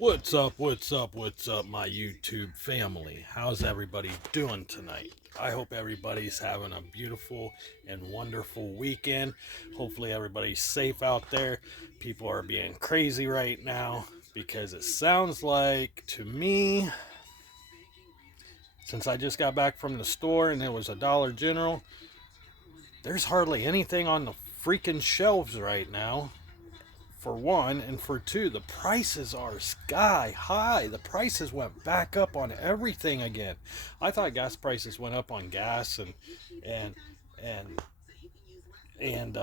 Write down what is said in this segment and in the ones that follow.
What's up? What's up? What's up, my YouTube family? How's everybody doing tonight? I hope everybody's having a beautiful and wonderful weekend. Hopefully, everybody's safe out there. People are being crazy right now because it sounds like to me, since I just got back from the store and it was a Dollar General, there's hardly anything on the freaking shelves right now. For one, and for two, the prices are sky high. The prices went back up on everything again. I thought gas prices went up on gas and and and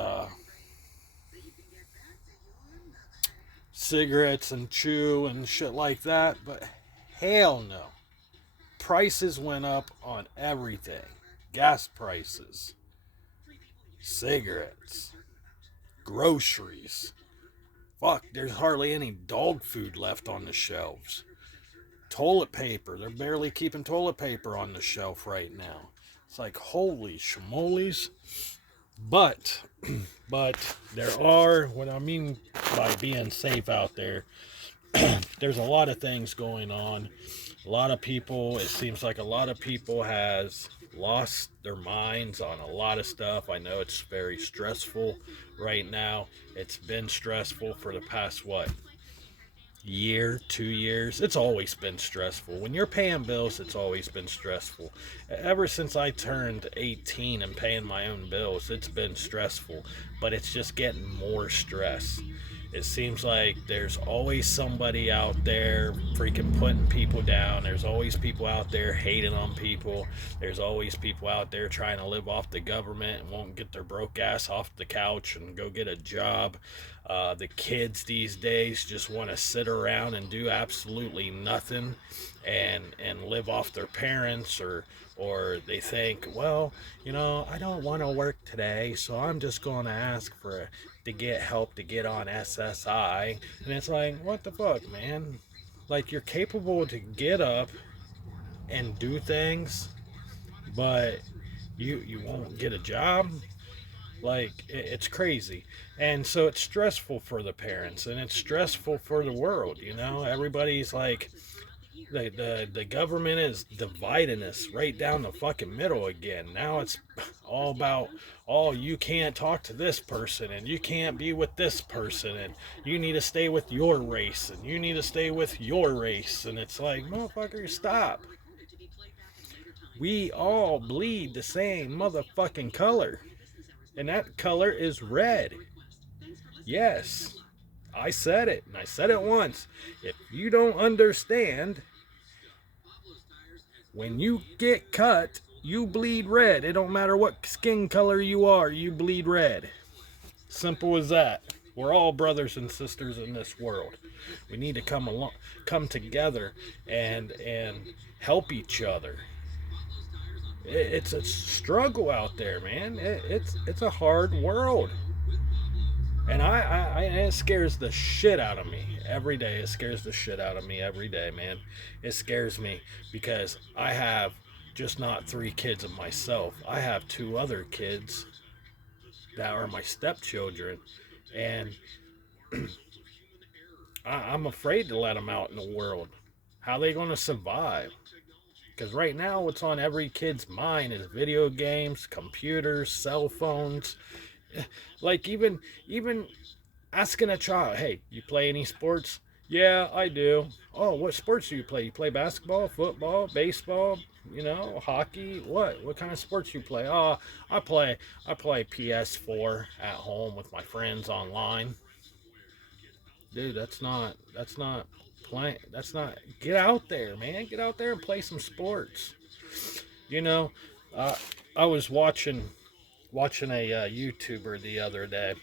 cigarettes and chew and shit like that, but hell no. Prices went up on everything. Gas prices, cigarettes, groceries. Fuck, there's hardly any dog food left on the shelves. Toilet paper. They're barely keeping toilet paper on the shelf right now. It's like, holy schmolies. But, but there are, what I mean by being safe out there, there's a lot of things going on. A lot of people, it seems like a lot of people has lost their minds on a lot of stuff. I know it's very stressful right now. It's been stressful for the past, what, year, 2 years. It's always been stressful. When you're paying bills, it's always been stressful. Ever since I turned 18 and paying my own bills, it's been stressful, but it's just getting more stress. It seems like there's always somebody out there freaking putting people down. There's always people out there hating on people. There's always people out there trying to live off the government and won't get their broke ass off the couch and go get a job. The kids these days just want to sit around and do absolutely nothing and live off their parents, or they think, well, I don't want to work today, so I'm just going to ask for to get help to get on SSI. And it's like, what the fuck, man? Like, you're capable to get up and do things, but you won't get a job. Like, it's crazy. And so it's stressful for the parents and it's stressful for the world. Everybody's like, the government is dividing us right down the fucking middle again. Now it's all about, oh, you can't talk to this person and you can't be with this person and you need to stay with your race and you need to stay with your race. And it's like, motherfucker, stop. We all bleed the same motherfucking color, and that color is red. Yes, I said it, and I said it once. If you don't understand, when you get cut, you bleed red. It don't matter what skin color you are, you bleed red. Simple as that. We're all brothers and sisters in this world. We need to come together and help each other. It's a struggle out there, man. It's a hard world. And it scares the shit out of me every day. It scares the shit out of me every day, man. It scares me because I have just not three kids of myself. I have two other kids that are my stepchildren, and I'm afraid to let them out in the world. How are they going to survive? Because right now, what's on every kid's mind is video games, computers, cell phones. Like, even asking a child, hey, you play any sports? Yeah, I do. Oh, what sports do you play? You play basketball, football, baseball, hockey? What kind of sports you play? Oh, I play PS4 at home with my friends online. Dude, that's not playing. That's not Get out there, man. Get out there and play some sports. You know, uh, I was watching a YouTuber the other day,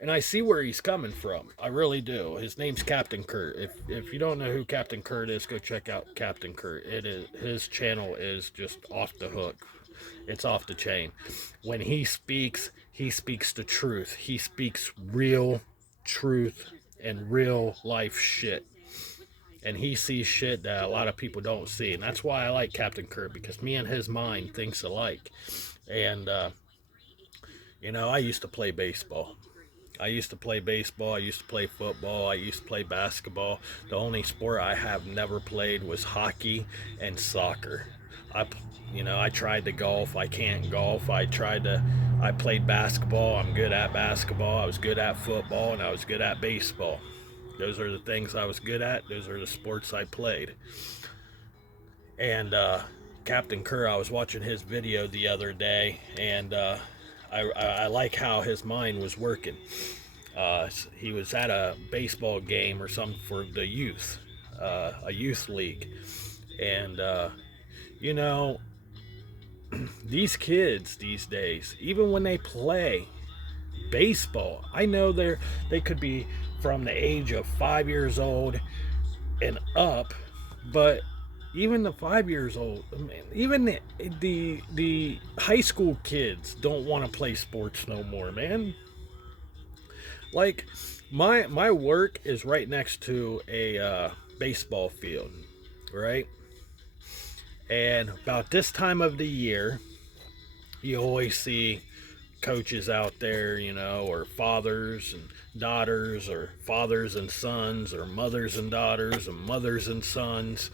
and I see where he's coming from. I really do. His name's Captain Kurt. If you don't know who Captain Kurt is, go check out Captain Kurt. It is His channel is just off the hook. It's off the chain. When he speaks the truth. He speaks real truth and real life shit. And he sees shit that a lot of people don't see. And that's why I like Captain Kurt, because me and his mind thinks alike. And I used to play baseball. I used to play baseball. I used to play football. I used to play basketball. The only sport I have never played was hockey and soccer. I, I tried to golf. I can't golf. I played basketball. I'm good at basketball. I was good at football, and I was good at baseball. Those are the things I was good at. Those are the sports I played. And Captain Kerr, I was watching his video the other day, and I like how his mind was working. He was at a baseball game or something for the youth, a youth league, and you know, these kids these days, even when they play baseball, I know they could be from the age of 5 years old and up, but even the 5 years old, even the high school kids don't want to play sports no more, man. Like my work is right next to a baseball field, right? And about this time of the year, you always see coaches out there, or fathers and daughters, or fathers and sons, or mothers and daughters, and mothers and sons,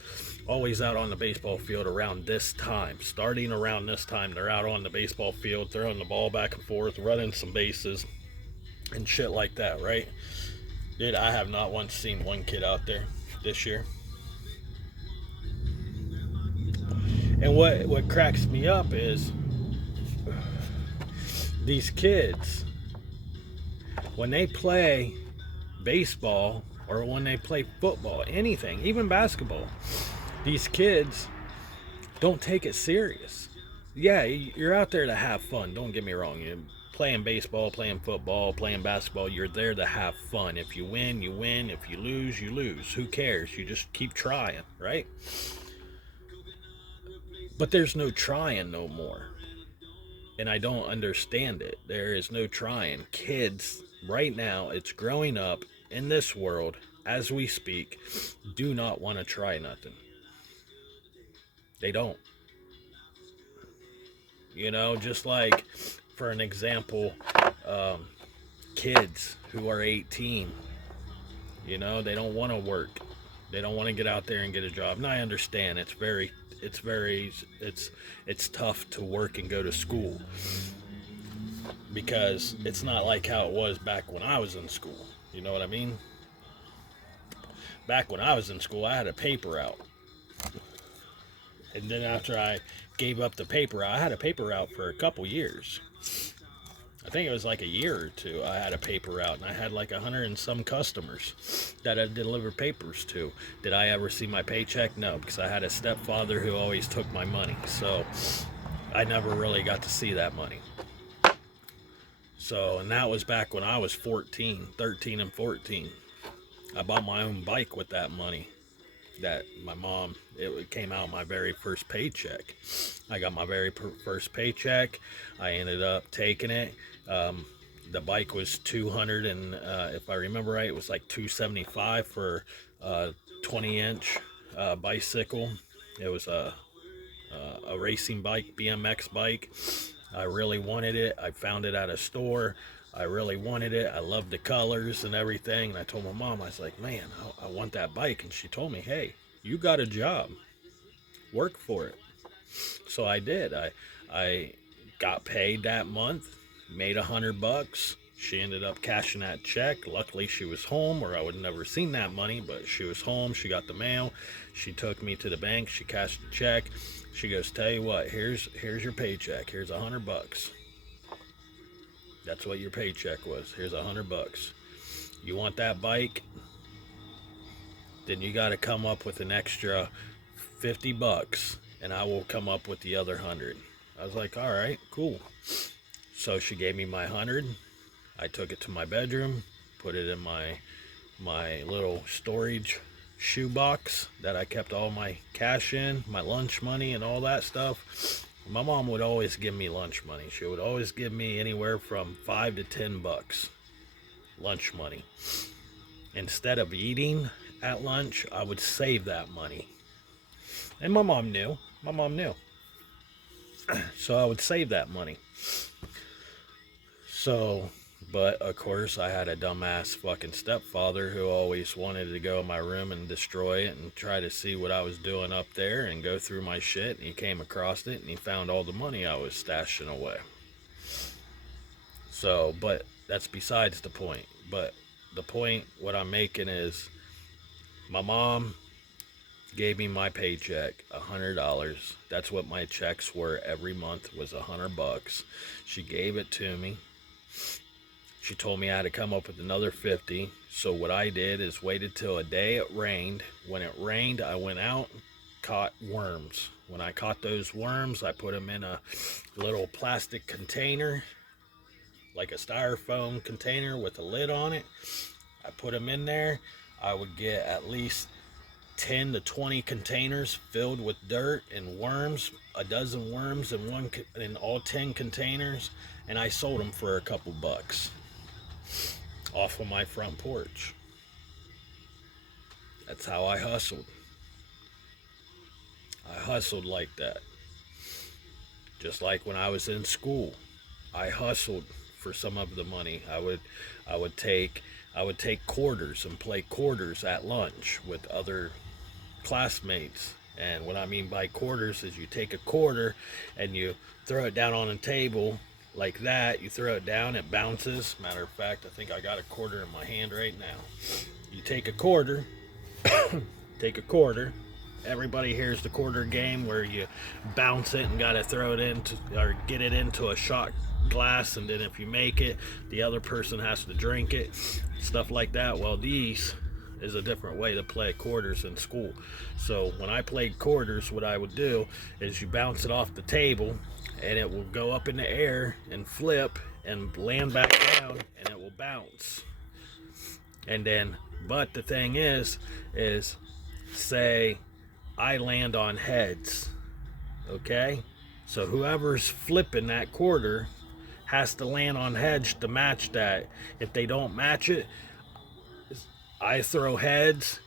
always out on the baseball field around this time. Starting around this time, they're out on the baseball field, throwing the ball back and forth, running some bases, and shit like that, right? Dude, I have not once seen one kid out there this year. And what cracks me up is these kids, when they play baseball or when they play football, anything, even basketball, these kids don't take it serious. Yeah, you're out there to have fun. Don't get me wrong. You're playing baseball, playing football, playing basketball. You're there to have fun. If you win, you win. If you lose, you lose. Who cares? You just keep trying, right? But there's no trying no more. And I don't understand it. There is no trying. Kids, right now, it's growing up in this world as we speak, do not want to try nothing. They don't. Just like, for an example, um, kids who are 18, they don't want to work. They don't want to get out there and get a job. And I understand it's tough to work and go to school because it's not like how it was back when I was in school. You know what I mean? Back when I was in school, I had a paper route. And then after I gave up the paper route, I had a paper route for a couple years. I think it was like a year or two. I had a paper route, and I had like 100 and some customers that I delivered papers to. Did I ever see my paycheck? No, because I had a stepfather who always took my money. So I never really got to see that money. So, and that was back when I was 13 and 14. I bought my own bike with that money that my mom, it came out my very first paycheck. I got my very first paycheck. I ended up taking it. The bike was 200 and if I remember right, it was like 275 for a 20-inch bicycle. It was a racing bike, BMX bike. I really wanted it. I found it at a store. I really wanted it. I loved the colors and everything. And I told my mom, I was like, man, I want that bike. And she told me, hey, you got a job. Work for it. So I did. I got paid that month, made $100. She ended up cashing that check. Luckily, she was home, or I would have never seen that money, but she was home. She got the mail. She took me to the bank. She cashed the check. She goes, tell you what, here's your paycheck. Here's $100. That's what your paycheck was. Here's $100. You want that bike? Then you got to come up with an extra $50, and I will come up with the other 100. I was like, all right, cool. So she gave me my 100. I took it to my bedroom, put it in my little storage shoebox that I kept all my cash in, my lunch money and all that stuff. My mom would always give me lunch money. She would always give me anywhere from $5 to $10 lunch money. Instead of eating at lunch, I would save that money. And my mom knew. So I would save that money. So But of course, I had a dumbass fucking stepfather who always wanted to go in my room and destroy it and try to see what I was doing up there and go through my shit. And he came across it and he found all the money I was stashing away. So, but that's besides the point. But the point, what I'm making is my mom gave me my paycheck, $100. That's what my checks were every month, was $100. She gave it to me. She told me I had to come up with another 50. So what I did is waited till a day it rained. When it rained, I went out, caught worms. When I caught those worms, I put them in a little plastic container, like a styrofoam container with a lid on it. I put them in there. I would get at least 10 to 20 containers filled with dirt and worms, a dozen worms in all 10 containers, and I sold them for a couple bucks off of my front porch. That's how I hustled. I hustled like that. Just like when I was in school, I hustled for some of the money. I would take quarters and play quarters at lunch with other classmates. And what I mean by quarters is you take a quarter and you throw it down on a table like that. You throw it down, it bounces. Matter of fact, I think I got a quarter in my hand right now. You take a quarter, take a quarter. Everybody hears the quarter game where you bounce it and got to throw it into or get it into a shot glass, and then if you make it, the other person has to drink it. Stuff like that. Well, these is a different way to play quarters in school. So when I played quarters, what I would do is you bounce it off the table and it will go up in the air and flip and land back down and it will bounce. And then, but the thing is say I land on heads, okay? So whoever's flipping that quarter has to land on heads to match that. If they don't match it, I throw heads,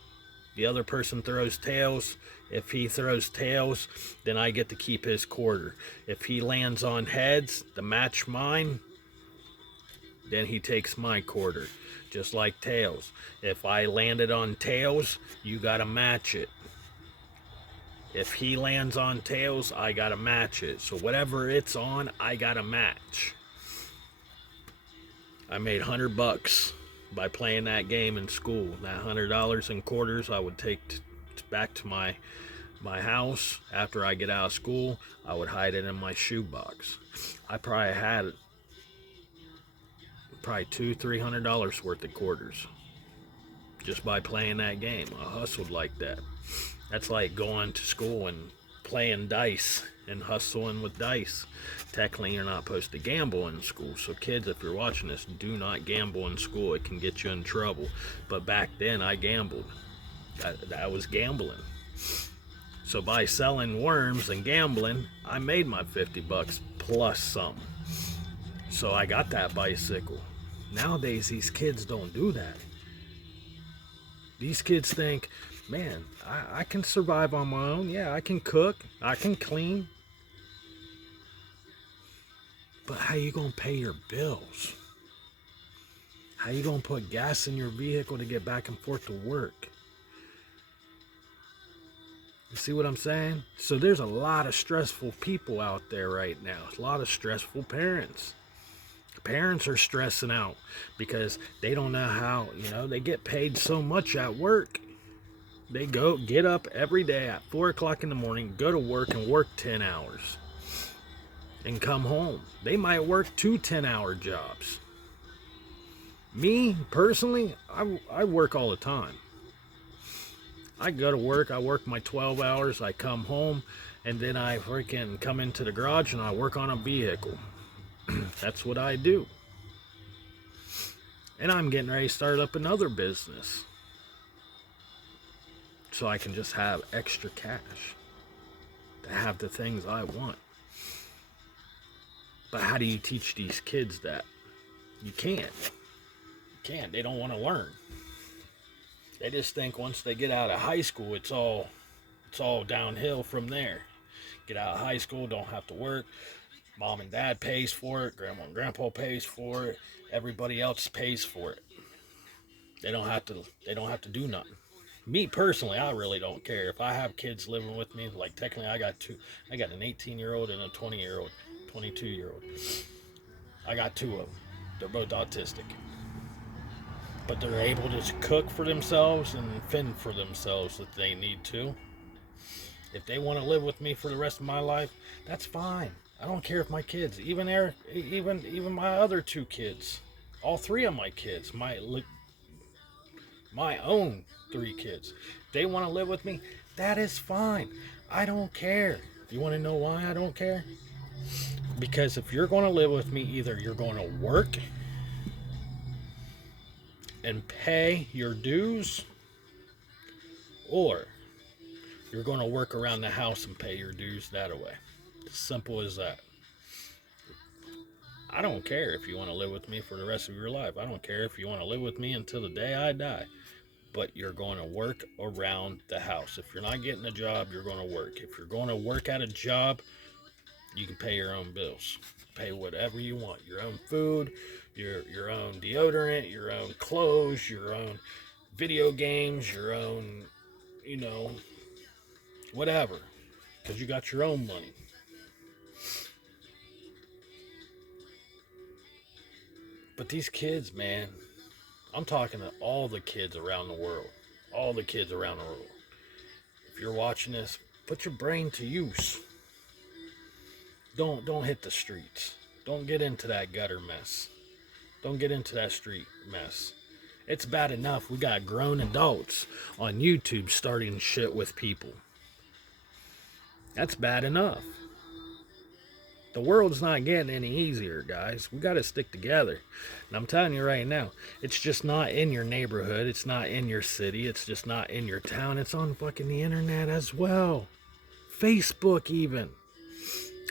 the other person throws tails. If he throws tails, then I get to keep his quarter. If he lands on heads to match mine, then he takes my quarter. Just like tails. If I landed on tails, you gotta match it. If he lands on tails, I gotta match it. So whatever it's on, I gotta match. I made $100 by playing that game in school. That $100 in quarters I would take back to my house after I get out of school. I would hide it in my shoebox. I probably had $200-300 worth of quarters just by playing that game. I hustled like that. That's like going to school and playing dice and hustling with dice. Technically, you're not supposed to gamble in school. So kids, if you're watching this, do not gamble in school. It can get you in trouble. But back then, I gambled. I was gambling. So by selling worms and gambling, I made my $50 plus some. So I got that bicycle. Nowadays, these kids don't do that. These kids think, man, I can survive on my own. Yeah, I can cook. I can clean. But how you gonna pay your bills? How you gonna put gas in your vehicle to get back and forth to work? You see what I'm saying? So there's a lot of stressful people out there right now. A lot of stressful parents. Parents are stressing out because they don't know how, they get paid so much at work. They get up every day at 4 o'clock in the morning, go to work and work 10 hours and come home. They might work 2 10-hour jobs. Me, personally, I work all the time. I go to work, I work my 12 hours, I come home, and then I freaking come into the garage and I work on a vehicle. That's what I do. And I'm getting ready to start up another business so I can just have extra cash to have the things I want. But how do you teach these kids that? You can't. You can't. They don't want to learn. They just think once they get out of high school, it's all downhill from there. Get out of high school, don't have to work. Mom and dad pays for it. Grandma and grandpa pays for it. Everybody else pays for it. They don't have to. They don't have to do nothing. Me personally, I really don't care if I have kids living with me. Like technically, I got two. I got an 18-year-old and a 20-year-old, 22-year-old. I got two of them. They're both autistic, but they're able to cook for themselves and fend for themselves if they need to. If they want to live with me for the rest of my life, that's fine. I don't care if my kids, even Eric, even my other two kids, all three of my kids, my own three kids, they want to live with me. That is fine. I don't care. You want to know why I don't care? Because if you're going to live with me, either you're going to work and pay your dues, or you're going to work around the house and pay your dues that way. Simple as that. I don't care if you want to live with me for the rest of your life. I don't care if you want to live with me until the day I die. But you're going to work around the house. If you're not getting a job, you're going to work. If you're going to work at a job, you can pay your own bills. Pay whatever you want. Your own food, your own deodorant, your own clothes, your own video games, your own, whatever. Because you got your own money. But these kids, man, I'm talking to all the kids around the world. All the kids around the world. If you're watching this, put your brain to use. Don't hit the streets. Don't get into that gutter mess. Don't get into that street mess. It's bad enough we got grown adults on YouTube starting shit with people. That's bad enough. The world's not getting any easier, guys. We got to stick together. And I'm telling you right now, it's just not in your neighborhood. It's not in your city. It's just not in your town. It's on fucking the internet as well. Facebook even.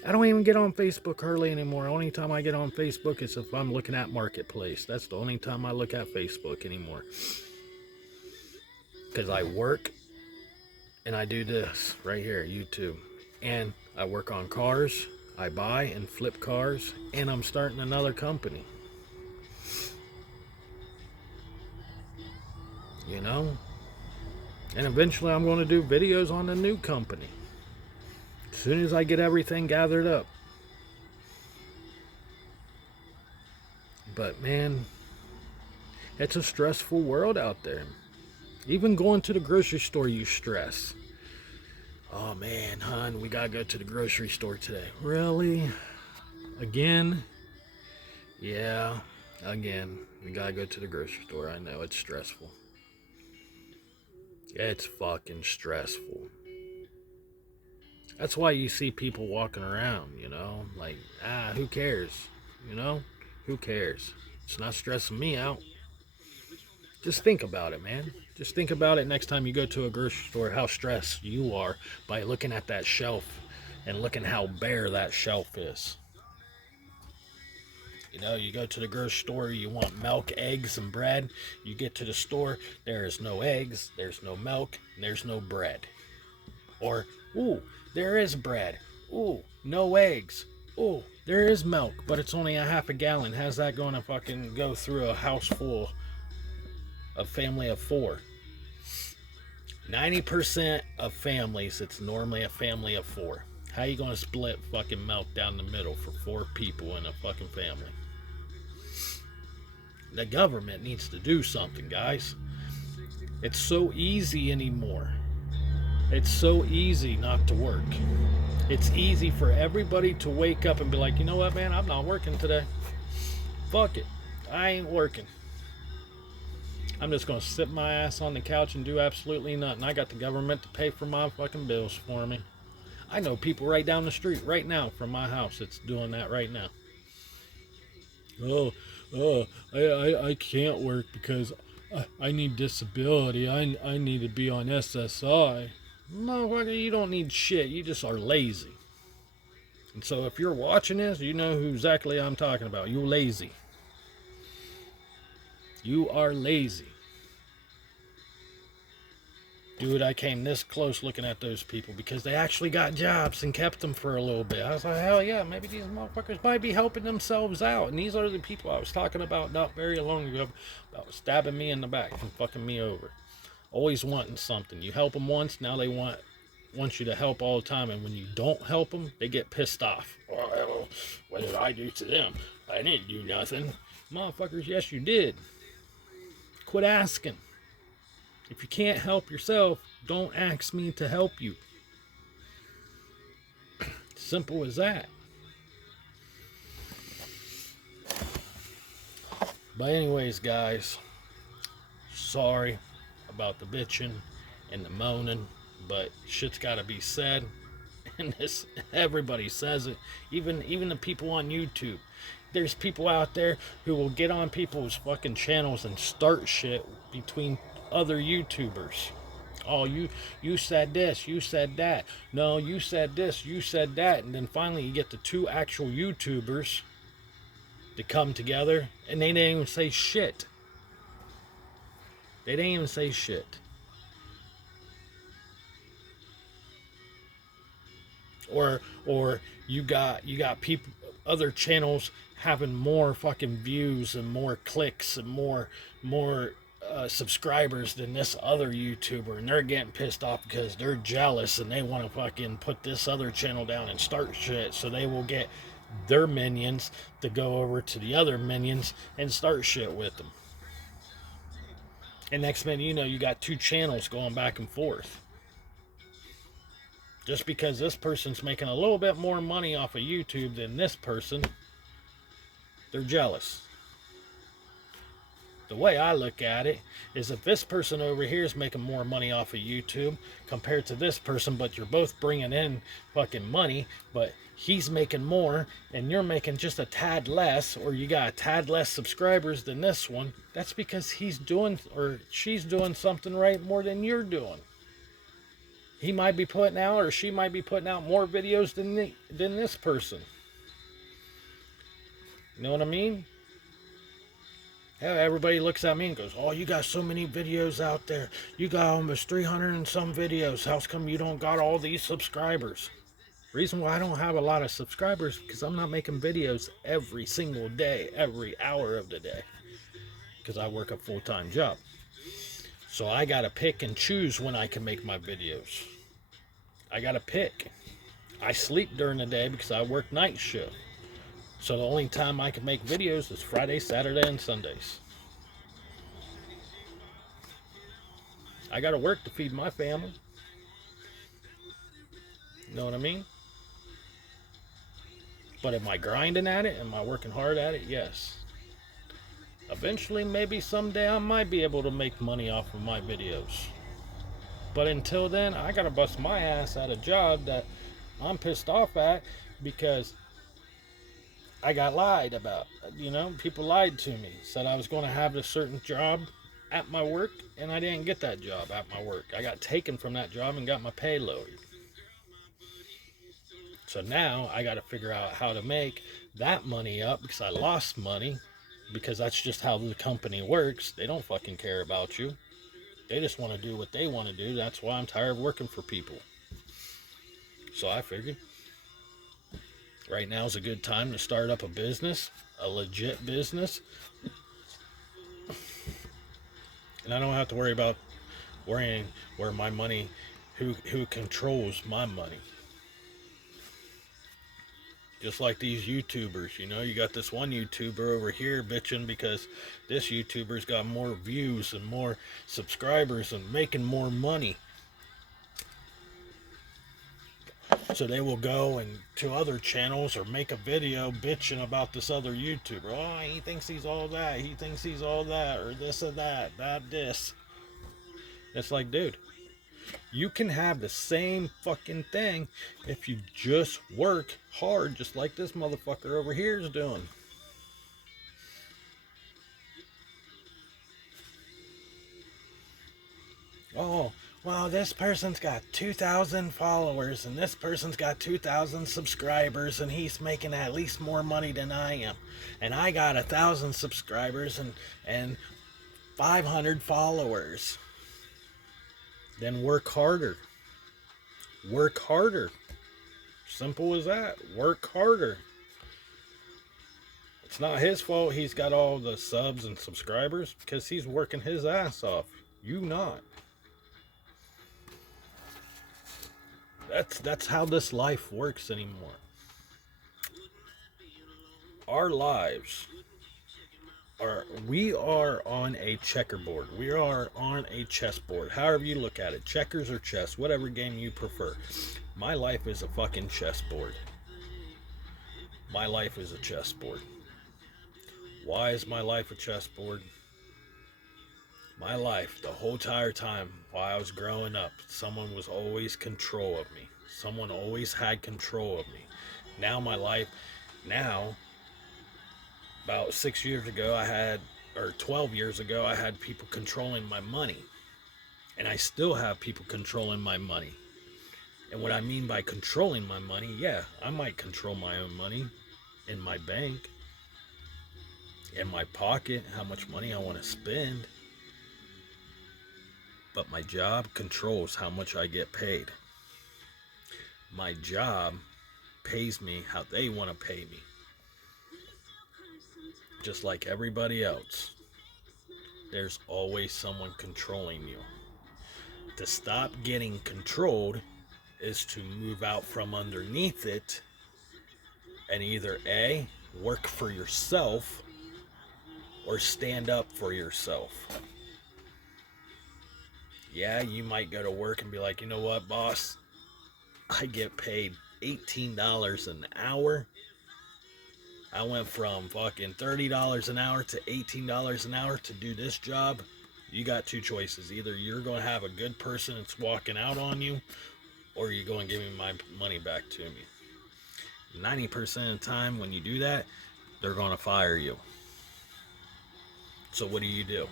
I don't even get on Facebook hardly anymore. The only time I get on Facebook is if I'm looking at Marketplace. That's the only time I look at Facebook anymore. Because I work and I do this right here, YouTube. And I work on cars. I buy and flip cars, and I'm starting another company. And eventually I'm going to do videos on the new company. As soon as I get everything gathered up. But man, it's a stressful world out there. Even going to the grocery store, you stress. Oh man, hon, we gotta go to the grocery store today. Really? Again? Yeah, again. We gotta go to the grocery store. I know, it's stressful. It's fucking stressful. That's why you see people walking around, like, who cares? Who cares? It's not stressing me out. Just think about it, man. Just think about it next time you go to a grocery store, how stressed you are by looking at that shelf and looking how bare that shelf is. You go to the grocery store, you want milk, eggs, and bread. You get to the store, there is no eggs, there's no milk, and there's no bread. Or, ooh, there is bread. Ooh, no eggs. Ooh, there is milk, but it's only a half a gallon. How's that going to fucking go through a house full? A family of 4. 90% of families, it's normally a family of 4. How you gonna split fucking milk down the middle for 4 people in a fucking family? The government needs to do something, guys. It's so easy anymore. It's so easy not to work. It's easy for everybody to wake up and be like, you know what, man, I'm not working today. Fuck it. I ain't working. I'm just going to sit my ass on the couch and do absolutely nothing. I got the government to pay for my fucking bills for me. I know people right down the street right now from my house that's doing that right now. I can't work because I need disability. I need to be on SSI. Motherfucker, you don't need shit. You just are lazy. And so if you're watching this, you know who exactly I'm talking about. You're lazy. You are lazy. Dude, I came this close looking at those people because they actually got jobs and kept them for a little bit. I was like, hell yeah, maybe these motherfuckers might be helping themselves out. And these are the people I was talking about not very long ago about stabbing me in the back and fucking me over. Always wanting something. You help them once, now they want you to help all the time. And when you don't help them, they get pissed off. Well, what did I do to them? I didn't do nothing. Motherfuckers, yes you did. Quit asking. If you can't help yourself, don't ask me to help you. Simple as that. But anyways, guys, sorry about the bitching and the moaning, but shit's gotta be said. And this, everybody says it. Even the people on YouTube. There's people out there who will get on people's fucking channels and start shit between other YouTubers. Oh, you said this, you said that. No, you said this, you said that. And then finally you get the two actual YouTubers to come together and they didn't even say shit. They didn't even say shit. Or you got people, other channels having more fucking views and more clicks and more subscribers than this other YouTuber, and they're getting pissed off because they're jealous and they want to fucking put this other channel down and start shit so they will get their minions to go over to the other minions and start shit with them. And next minute you know you got two channels going back and forth. Just because this person's making a little bit more money off of YouTube than this person, they're jealous. The way I look at it is if this person over here is making more money off of YouTube compared to this person, but you're both bringing in fucking money, but he's making more and you're making just a tad less, or you got a tad less subscribers than this one, that's because he's doing or she's doing something right more than you're doing. He might be putting out, or she might be putting out more videos than this person. You know what I mean? Everybody looks at me and goes, oh, you got so many videos out there. You got almost 300 and some videos. How come you don't got all these subscribers? Reason why I don't have a lot of subscribers because I'm not making videos every single day, every hour of the day. Because I work a full-time job. So I gotta pick and choose when I can make my videos. I gotta pick. I sleep during the day because I work night shift. So the only time I can make videos is Friday, Saturday, and Sundays. I gotta work to feed my family. You know what I mean? But am I grinding at it? Am I working hard at it? Yes. Eventually, maybe someday I might be able to make money off of my videos. But until then, I gotta bust my ass at a job that I'm pissed off at because I got lied about. You know, people lied to me. Said I was going to have a certain job at my work, and I didn't get that job at my work. I got taken from that job and got my pay lowered. So now I got to figure out how to make that money up because I lost money. Because that's just how the company works. They don't fucking care about you. They just want to do what they want to do. That's why I'm tired of working for people. So I figured right now is a good time to start up a business, a legit business. And I don't have to worry about worrying where my money, who controls my money. Just like these YouTubers, you know, you got this one YouTuber over here bitching because this YouTuber's got more views and more subscribers and making more money. So they will go and to other channels or make a video bitching about this other YouTuber. Oh, he thinks he's all that. He thinks he's all that, or this or that, this. It's like, dude, you can have the same fucking thing if you just work hard, just like this motherfucker over here is doing. Oh, well, this person's got 2,000 followers and this person's got 2,000 subscribers and he's making at least more money than I am. And I got 1,000 subscribers and 500 followers. Then work harder. Work harder. Simple as that. Work harder. It's not his fault he's got all the subs and subscribers because he's working his ass off. You not. That's how this life works anymore. Our lives are we are on a checkerboard. We are on a chessboard. However you look at it, checkers or chess, whatever game you prefer. My life is a fucking chessboard. My life is a chessboard. Why is my life a chessboard? My life, the whole entire time while I was growing up, someone was always control of me. Someone always had control of me. Now my life, now, about 6 years ago, or 12 years ago, I had people controlling my money. And I still have people controlling my money. And what I mean by controlling my money, yeah, I might control my own money in my bank, in my pocket, how much money I want to spend. But my job controls how much I get paid. My job pays me how they want to pay me. Just like everybody else, there's always someone controlling you. To stop getting controlled is to move out from underneath it and either A, work for yourself or stand up for yourself. Yeah, you might go to work and be like, you know what, boss? I get paid $18 an hour. I went from fucking $30 an hour to $18 an hour to do this job. You got two choices. Either you're going to have a good person that's walking out on you, or you're going to give me my money back to me. 90% of the time when you do that, they're going to fire you. So what do you do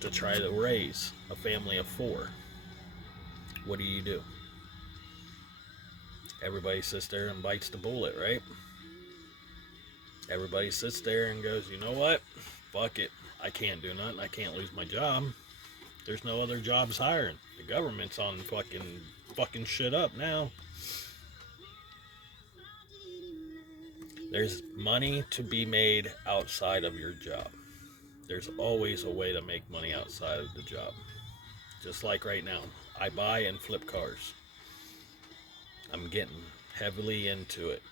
to try to raise a family of 4? What do? Everybody sits there and bites the bullet, right? Everybody sits there and goes, you know what? Fuck it. I can't do nothing. I can't lose my job. There's no other jobs hiring. The government's on fucking shit up now. There's money to be made outside of your job. There's always a way to make money outside of the job. Just like right now, I buy and flip cars. I'm getting heavily into it.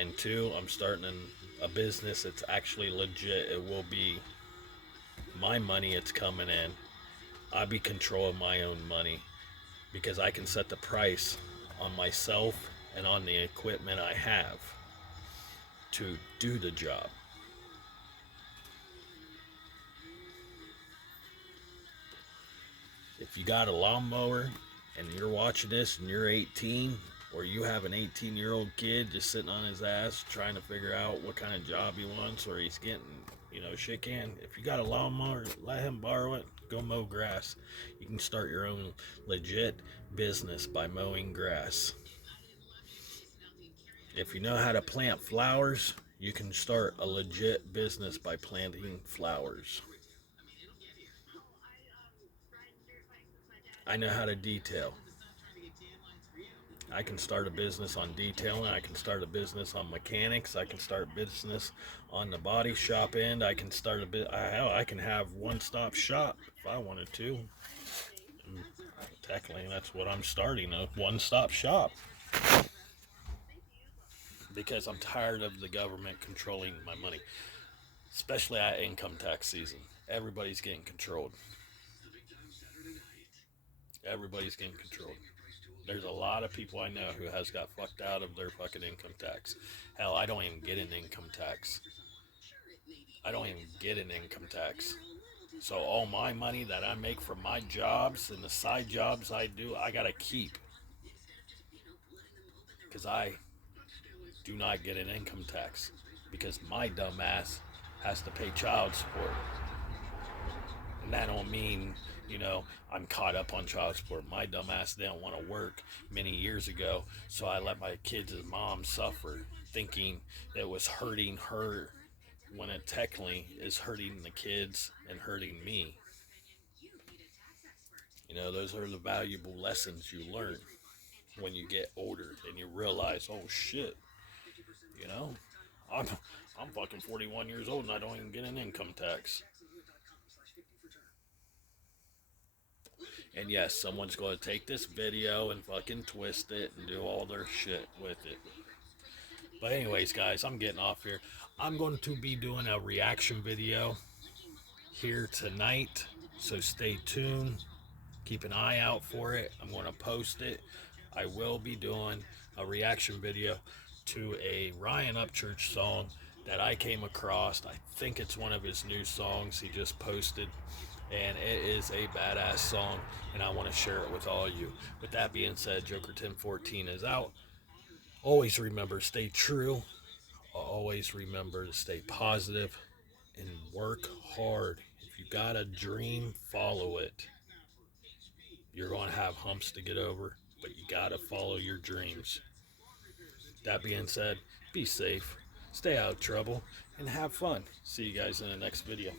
And 2, I'm starting a business that's actually legit. It will be my money, it's coming in. I be control of my own money because I can set the price on myself and on the equipment I have to do the job. If you got a lawnmower and you're watching this and you're 18, or you have an 18-year-old kid just sitting on his ass trying to figure out what kind of job he wants, or he's getting, shit can. If you got a lawnmower, let him borrow it. Go mow grass. You can start your own legit business by mowing grass. If you know how to plant flowers, you can start a legit business by planting flowers. I know how to detail. I can start a business on detailing. I can start a business on mechanics. I can start business on the body shop end. I can start a bit. I can have one-stop shop if I wanted to. And technically, that's what I'm starting, a one-stop shop. Because I'm tired of the government controlling my money, especially at income tax season. Everybody's getting controlled. Everybody's getting controlled. There's a lot of people I know who has got fucked out of their fucking income tax. Hell, I don't even get an income tax. I don't even get an income tax. So all my money that I make from my jobs and the side jobs I do, I gotta keep. Because I do not get an income tax. Because my dumb ass has to pay child support. And that don't mean, I'm caught up on child support. My dumb ass didn't want to work many years ago, so I let my kids' mom suffer, thinking it was hurting her when it technically is hurting the kids and hurting me. You know, those are the valuable lessons you learn when you get older and you realize, oh shit, you know, I'm I'm fucking 41 years old and I don't even get an income tax. And yes, someone's going to take this video and fucking twist it and do all their shit with it. But anyways, guys, I'm getting off here. I'm going to be doing a reaction video here tonight, so stay tuned. Keep an eye out for it. I'm going to post it. I will be doing a reaction video to a Ryan Upchurch song that I came across. I think it's one of his new songs he just posted, and it is a badass song, and I want to share it with all of you. With that being said, Joker 1014 is out. Always remember, stay true. Always remember to stay positive and work hard. If you got a dream, follow it. You're going to have humps to get over, but you got to follow your dreams. That being said, be safe, stay out of trouble, and have fun. See you guys in the next video.